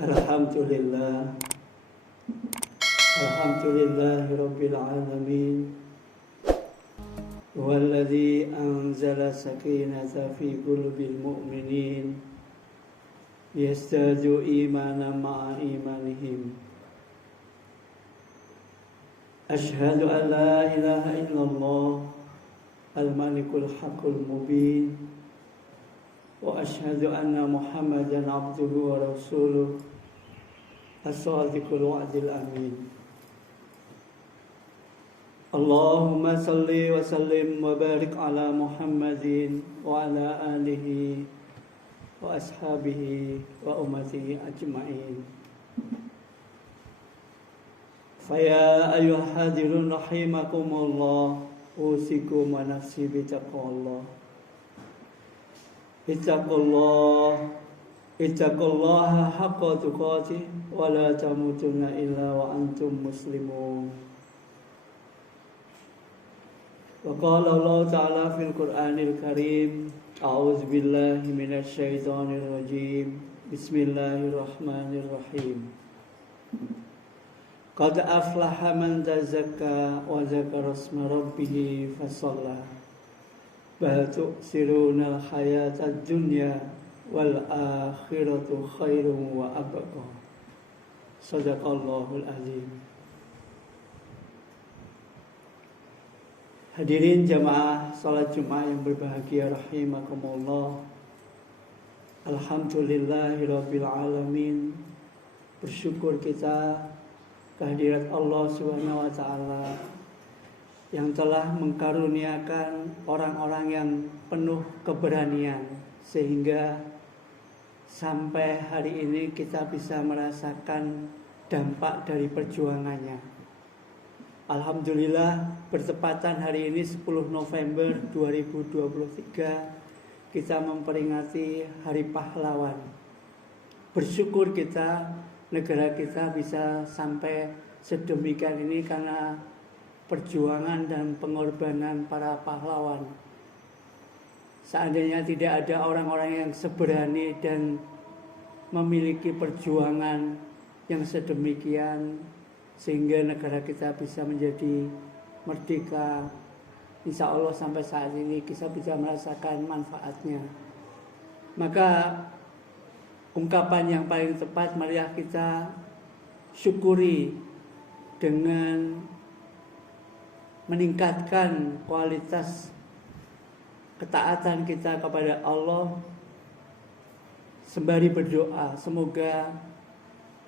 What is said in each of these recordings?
Alhamdulillah, Alhamdulillahirabbil alamin. Walladzi anzala sakinata fi qulubil mu'minin yazdadu imanan ma'a imanihim. Asyhadu an la ilaha illallah al-malikul haqqul mubin wa asyhadu anna Muhammadan abduhu wa rasuluh as-sadiqul wa'dil amin. Allahumma salli wa sallim wa barik ala Muhammadin wa ala alihi wa ashabihi wa ummatihi ajma'in. Faya ayyuhal hadirun rahimakumullah, usikum wa nafsi bitaqwallah. Ittaqullaha haqqa tuqatih wa la tamutunna illa wa antum muslimun. Wa qala Allah ta'ala fil Qur'anil Karim, a'udzu billahi minasy syaithanir rajim. Bismillahirrahmanirrahim. Qad aflaha man tazakka wa dzakara isma rabbih fasalla. Bal tu'sirunal hayatad dunya wal akhiratu khairun wa abqa. Shadaqallahul azim. Hadirin jamaah salat Jumat yang berbahagia rahimakumullah. Alhamdulillahirabbil alamin. Bersyukur kita kehadirat Allah Subhanahu wa taala yang telah mengkaruniakan orang-orang yang penuh keberanian sehingga sampai hari ini kita bisa merasakan dampak dari perjuangannya. Alhamdulillah, bertepatan hari ini 10 November 2023 kita memperingati Hari Pahlawan. Bersyukur kita, negara kita bisa sampai sedemikian ini karena perjuangan dan pengorbanan para pahlawan. Seandainya tidak ada orang-orang yang seberani dan memiliki perjuangan yang sedemikian sehingga negara kita bisa menjadi merdeka, insya Allah sampai saat ini kita bisa merasakan manfaatnya. Maka ungkapan yang paling tepat, marilah kita syukuri dengan meningkatkan kualitas ketaatan kita kepada Allah sembari berdoa semoga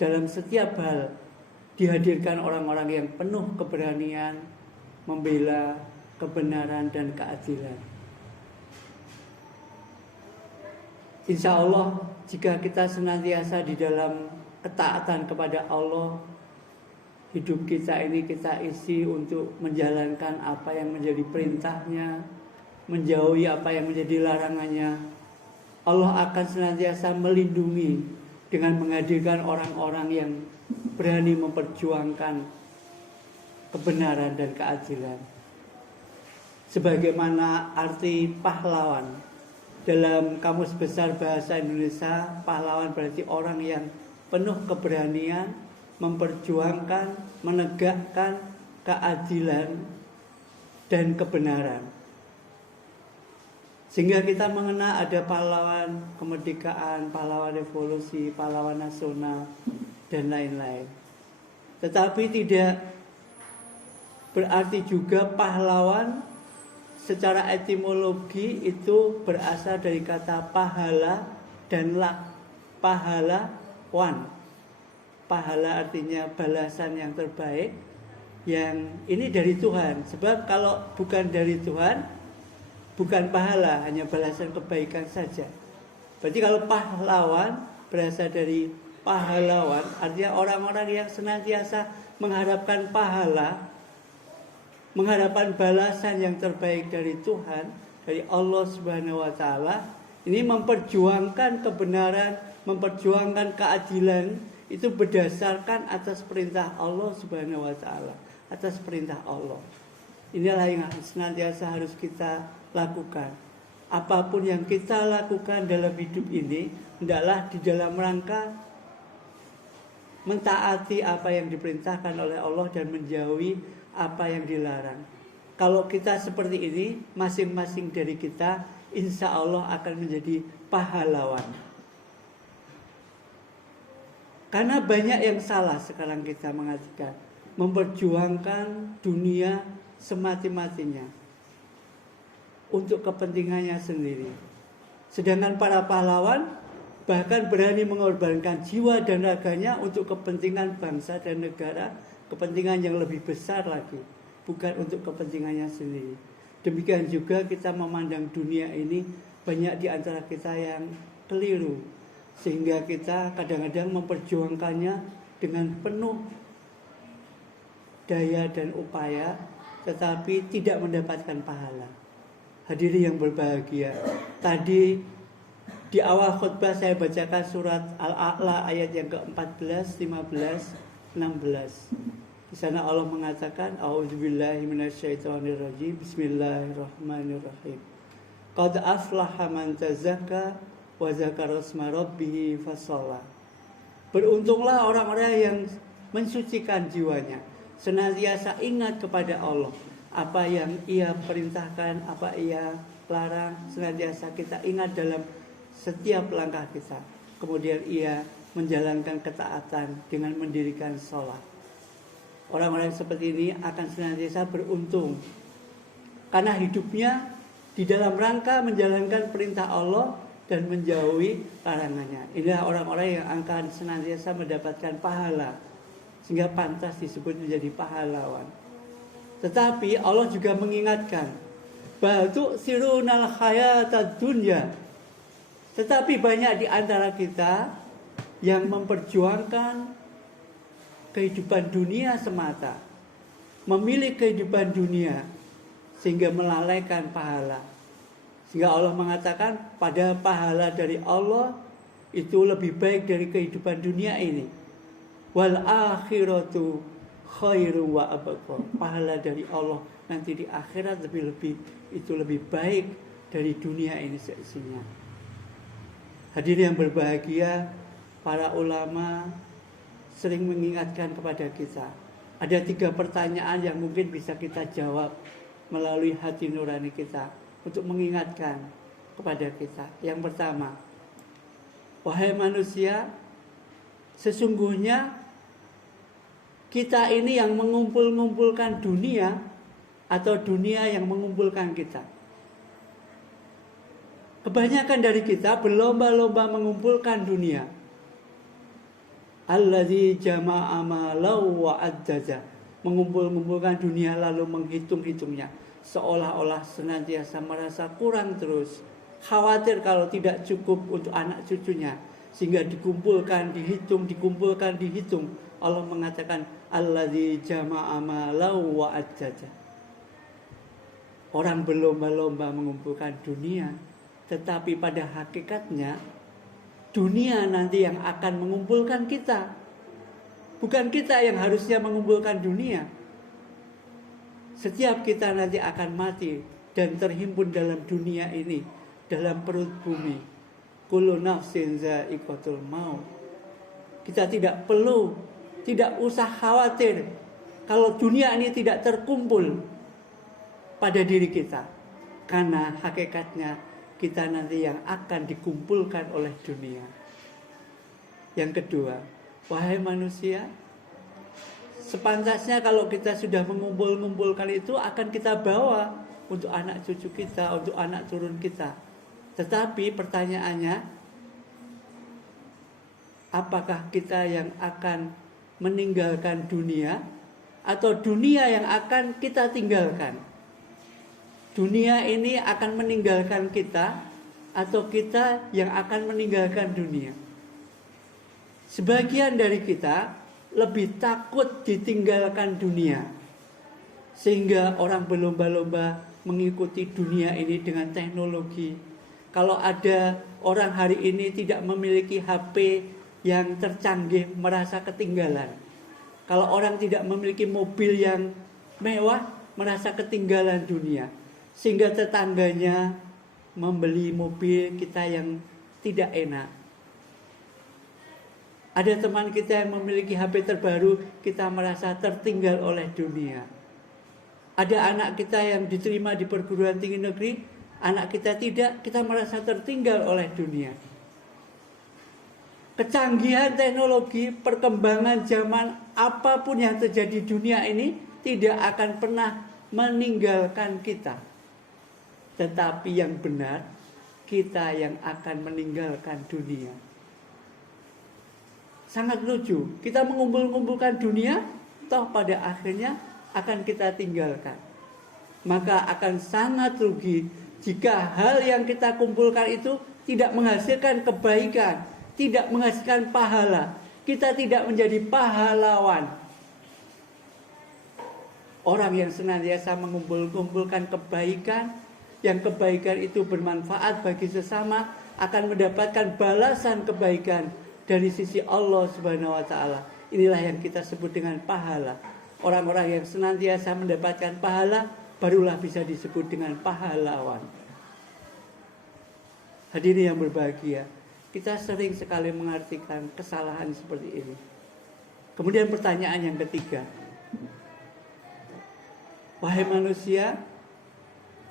dalam setiap hal dihadirkan orang-orang yang penuh keberanian membela kebenaran dan keadilan. Insya Allah jika kita senantiasa di dalam ketaatan kepada Allah, hidup kita ini kita isi untuk menjalankan apa yang menjadi perintahnya, menjauhi apa yang menjadi larangannya. Allah akan senantiasa melindungi dengan menghadirkan orang-orang yang berani memperjuangkan kebenaran dan keadilan. Sebagaimana arti pahlawan dalam Kamus Besar Bahasa Indonesia, pahlawan berarti orang yang penuh keberanian memperjuangkan, menegakkan keadilan dan kebenaran. Sehingga kita mengenal ada pahlawan kemerdekaan, pahlawan revolusi, pahlawan nasional, dan lain-lain. Tetapi tidak berarti juga pahlawan secara etimologi itu berasal dari kata pahala dan pahlawan. Pahala artinya balasan yang terbaik, yang ini dari Tuhan. Sebab kalau bukan dari Tuhan, bukan pahala, hanya balasan kebaikan saja. Berarti kalau pahlawan berasal dari pahlawan, artinya orang-orang yang senantiasa mengharapkan pahala, mengharapkan balasan yang terbaik dari Tuhan, dari Allah Subhanahu wa taala. Ini memperjuangkan kebenaran, memperjuangkan keadilan, itu berdasarkan atas perintah Allah Subhanahu wa taala, atas perintah Allah. Inilah yang senantiasa harus kita lakukan. Apapun yang kita lakukan dalam hidup ini hendaklah di dalam rangka mentaati apa yang diperintahkan oleh Allah dan menjauhi apa yang dilarang. Kalau kita seperti ini, masing-masing dari kita insya Allah akan menjadi pahlawan. Karena banyak yang salah sekarang kita mengatakan, memperjuangkan dunia semati-matinya untuk kepentingannya sendiri. Sedangkan para pahlawan bahkan berani mengorbankan jiwa dan raganya untuk kepentingan bangsa dan negara, kepentingan yang lebih besar lagi, bukan untuk kepentingannya sendiri. Demikian juga kita memandang dunia ini, banyak di antara kita yang keliru, sehingga kita kadang-kadang memperjuangkannya dengan penuh daya dan upaya, tetapi tidak mendapatkan pahala. Hadirin yang berbahagia, tadi di awal khutbah saya bacakan surat Al-A'la ayat yang ke-14, 15, 16. Di sana Allah mengatakan, A'udzubillahi minasyaitonirrajim, Bismillahirrahmanirrahim. Qad aflaha man tazakka wa dzakara isma rabbih fasalla. Beruntunglah orang-orang yang mensucikan jiwanya, senantiasa ingat kepada Allah. Apa yang ia perintahkan, apa ia larang, senantiasa kita ingat dalam setiap langkah kita. Kemudian ia menjalankan ketaatan dengan mendirikan sholat. Orang-orang seperti ini akan senantiasa beruntung, karena hidupnya di dalam rangka menjalankan perintah Allah dan menjauhi larangannya. Inilah orang-orang yang akan senantiasa mendapatkan pahala, sehingga pantas disebut menjadi pahlawan. Tetapi Allah juga mengingatkan, bal tu'sirunal hayatad dunya. Tetapi banyak di antara kita yang memperjuangkan kehidupan dunia semata, memilih kehidupan dunia sehingga melalaikan pahala. Sehingga Allah mengatakan pada pahala dari Allah itu lebih baik dari kehidupan dunia ini. Wal akhiratu khairu wa abqa. Pahala dari Allah nanti di akhirat itu lebih baik dari dunia ini seisinya. Hadirin yang berbahagia, para ulama sering mengingatkan kepada kita. Ada 3 pertanyaan yang mungkin bisa kita jawab melalui hati nurani kita untuk mengingatkan kepada kita. Yang pertama, wahai manusia, sesungguhnya kita ini yang mengumpulkan dunia atau dunia yang mengumpulkan kita. Kebanyakan dari kita berlomba-lomba mengumpulkan dunia. Allazi jama'a malau wa addaza. Mengumpulkan dunia lalu menghitung-hitungnya. Seolah-olah senantiasa merasa kurang terus. Khawatir kalau tidak cukup untuk anak cucunya. Sehingga dikumpulkan, dihitung. Allah mengatakan allazi jama'a malau wa addaza. Orang berlomba-lomba mengumpulkan dunia, tetapi pada hakikatnya dunia nanti yang akan mengumpulkan kita. Bukan kita yang harusnya mengumpulkan dunia. Setiap kita nanti akan mati dan terhimpun dalam dunia ini, dalam perut bumi. Kullu nafsin za'iqatul maut. Kita tidak usah khawatir kalau dunia ini tidak terkumpul pada diri kita. Karena hakikatnya kita nanti yang akan dikumpulkan oleh dunia. Yang kedua, wahai manusia, sepantasnya kalau kita sudah mengumpulkan itu akan kita bawa untuk anak cucu kita, untuk anak turun kita. Tetapi pertanyaannya, apakah kita yang akan meninggalkan dunia atau dunia yang akan kita tinggalkan? Dunia ini akan meninggalkan kita atau kita yang akan meninggalkan dunia? Sebagian dari kita lebih takut ditinggalkan dunia, sehingga orang berlomba-lomba mengikuti dunia ini dengan teknologi. Kalau ada orang hari ini tidak memiliki HP yang tercanggih, merasa ketinggalan. Kalau orang tidak memiliki mobil yang mewah, merasa ketinggalan dunia. Sehingga tetangganya membeli mobil kita yang tidak enak. Ada teman kita yang memiliki HP terbaru, kita merasa tertinggal oleh dunia. Ada anak kita yang diterima di perguruan tinggi negeri, anak kita tidak, kita merasa tertinggal oleh dunia. Kecanggihan teknologi, perkembangan zaman, apapun yang terjadi di dunia ini tidak akan pernah meninggalkan kita. Tetapi yang benar, kita yang akan meninggalkan dunia. Sangat lucu, kita mengumpulkan dunia, toh pada akhirnya akan kita tinggalkan. Maka akan sangat rugi jika hal yang kita kumpulkan itu tidak menghasilkan kebaikan, tidak menghasilkan pahala. Kita tidak menjadi pahlawan. Orang yang senantiasa mengumpulkan kebaikan, yang kebaikan itu bermanfaat bagi sesama, akan mendapatkan balasan kebaikan dari sisi Allah Subhanahu wa taala. Inilah yang kita sebut dengan pahala. Orang-orang yang senantiasa mendapatkan pahala barulah bisa disebut dengan pahlawan. Hadirin yang berbahagia, kita sering sekali mengartikan kesalahan seperti ini. Kemudian pertanyaan yang ketiga. Wahai manusia,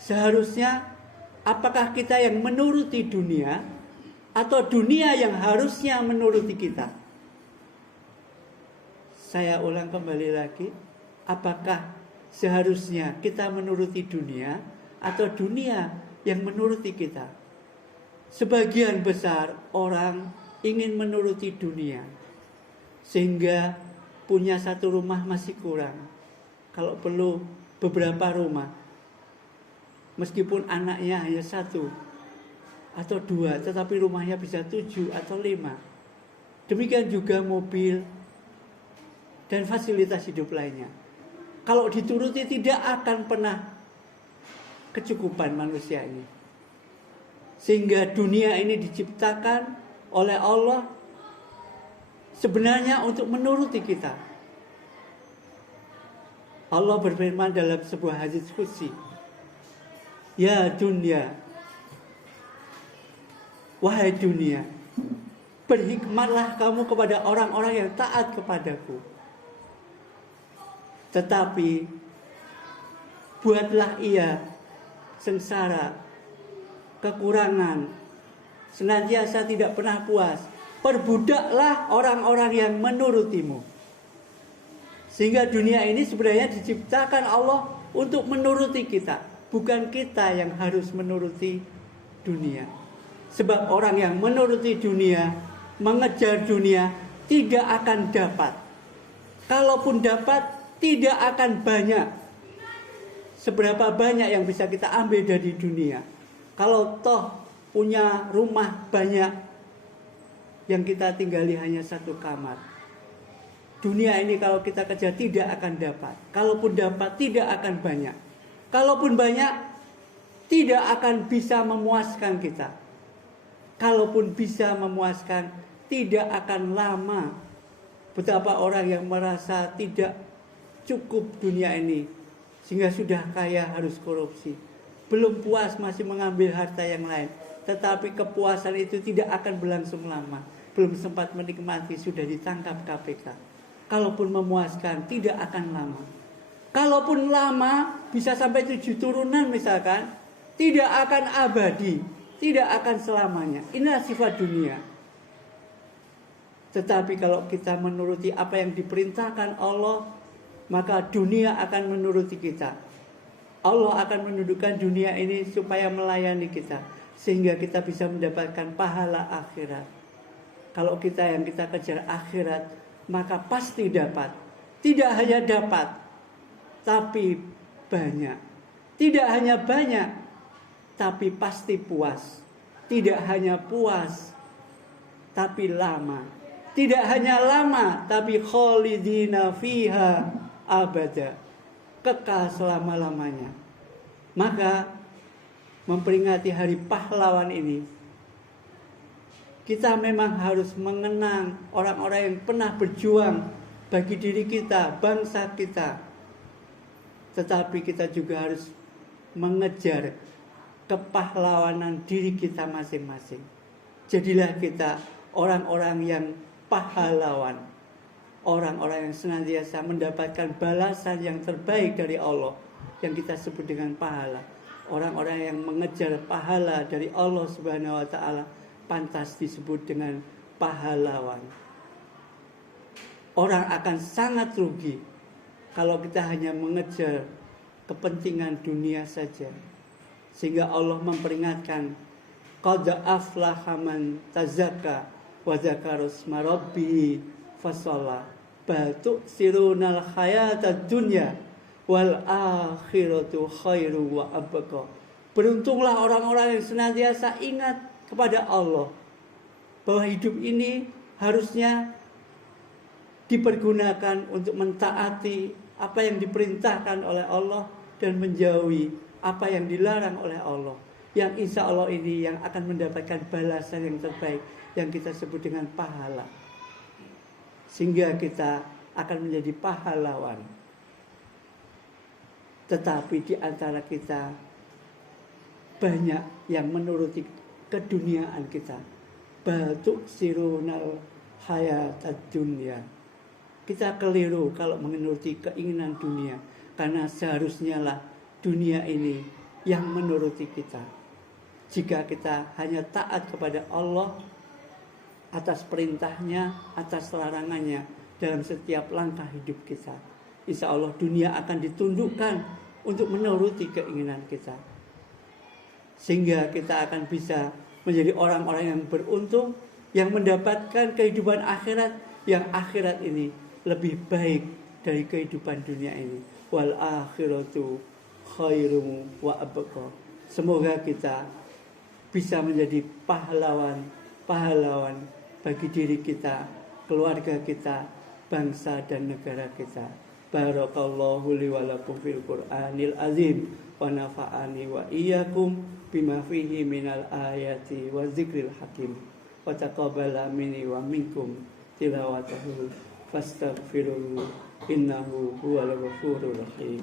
seharusnya apakah kita yang menuruti dunia atau dunia yang harusnya menuruti kita? Saya ulang kembali lagi, apakah seharusnya kita menuruti dunia atau dunia yang menuruti kita? Sebagian besar orang ingin menuruti dunia, sehingga punya satu rumah masih kurang. Kalau perlu beberapa rumah, meskipun anaknya hanya satu atau dua, tetapi rumahnya bisa 7 atau 5. Demikian juga mobil dan fasilitas hidup lainnya. Kalau dituruti tidak akan pernah kecukupan manusia ini. Sehingga dunia ini diciptakan oleh Allah sebenarnya untuk menuruti kita. Allah berfirman dalam sebuah hadis qudsi, ya dunia, wahai dunia, berhikmatlah kamu kepada orang-orang yang taat kepadaku. Tetapi buatlah ia sengsara, kekurangan, senantiasa tidak pernah puas. Perbudaklah orang-orang yang menurutimu. Sehingga dunia ini sebenarnya diciptakan Allah untuk menuruti kita, bukan kita yang harus menuruti dunia. Sebab orang yang menuruti dunia, mengejar dunia, tidak akan dapat. Kalaupun dapat, tidak akan banyak. Seberapa banyak yang bisa kita ambil dari dunia? Kalau toh punya rumah banyak, yang kita tinggali hanya satu kamar. Dunia ini kalau kita kejar tidak akan dapat. Kalaupun dapat, tidak akan banyak. Kalaupun banyak, tidak akan bisa memuaskan kita. Kalaupun bisa memuaskan, tidak akan lama. Betapa orang yang merasa tidak cukup dunia ini, sehingga sudah kaya harus korupsi. Belum puas masih mengambil harta yang lain. Tetapi kepuasan itu tidak akan berlangsung lama. Belum sempat menikmati sudah ditangkap KPK. Kalaupun memuaskan tidak akan lama. Kalaupun lama bisa sampai 7 turunan misalkan, tidak akan abadi, tidak akan selamanya. Inilah sifat dunia. Tetapi kalau kita menuruti apa yang diperintahkan Allah, maka dunia akan menuruti kita. Allah akan menundukkan dunia ini supaya melayani kita, sehingga kita bisa mendapatkan pahala akhirat. Kalau kita yang kita kejar akhirat, maka pasti dapat. Tidak hanya dapat, tapi banyak. Tidak hanya banyak, tapi pasti puas. Tidak hanya puas, tapi lama. Tidak hanya lama, tapi khalidina fiha abada, kekal selama-lamanya. Maka memperingati hari pahlawan ini, kita memang harus mengenang orang-orang yang pernah berjuang bagi diri kita, bangsa kita. Tetapi kita juga harus mengejar kepahlawanan diri kita masing-masing. Jadilah kita orang-orang yang pahlawan. Orang-orang yang senantiasa mendapatkan balasan yang terbaik dari Allah, yang kita sebut dengan pahala. Orang-orang yang mengejar pahala dari Allah Subhanahu wa taala pantas disebut dengan pahlawan. Orang akan sangat rugi kalau kita hanya mengejar kepentingan dunia saja. Sehingga Allah memperingatkan, qad aflaha man tazakka wa dzakara isma rabbih fasalla bal tu'sirunal hayatad dunya wal akhiratu khairu wa abqa. Beruntunglah orang-orang yang senantiasa ingat kepada Allah, bahwa hidup ini harusnya dipergunakan untuk mentaati apa yang diperintahkan oleh Allah dan menjauhi apa yang dilarang oleh Allah. Yang insya Allah ini yang akan mendapatkan balasan yang terbaik, yang kita sebut dengan pahala. Sehingga kita akan menjadi pahlawan. Tetapi di antara kita banyak yang menuruti keduniaan kita. Batuk sirunal hayatad dunya. Kita keliru kalau menuruti keinginan dunia, karena seharusnya lah dunia ini yang menuruti kita. Jika kita hanya taat kepada Allah atas perintahnya, atas larangannya dalam setiap langkah hidup kita, insya Allah dunia akan ditundukkan untuk menuruti keinginan kita. Sehingga kita akan bisa menjadi orang-orang yang beruntung, yang mendapatkan kehidupan akhirat, yang akhirat ini lebih baik dari kehidupan dunia ini. Wal akhiratu khairum wa abqa. Semoga kita bisa menjadi pahlawan bagi diri kita, keluarga kita, bangsa dan negara kita. Barakallahu li wa lakum fil Qur'anil azim wa nafa'ani wa iyyakum bima fihi minal ayati wa dzikril hakim wa taqabbala minni wa minkum tilawatahu fastaghfiruhu innahu huwal ghafurur rahim.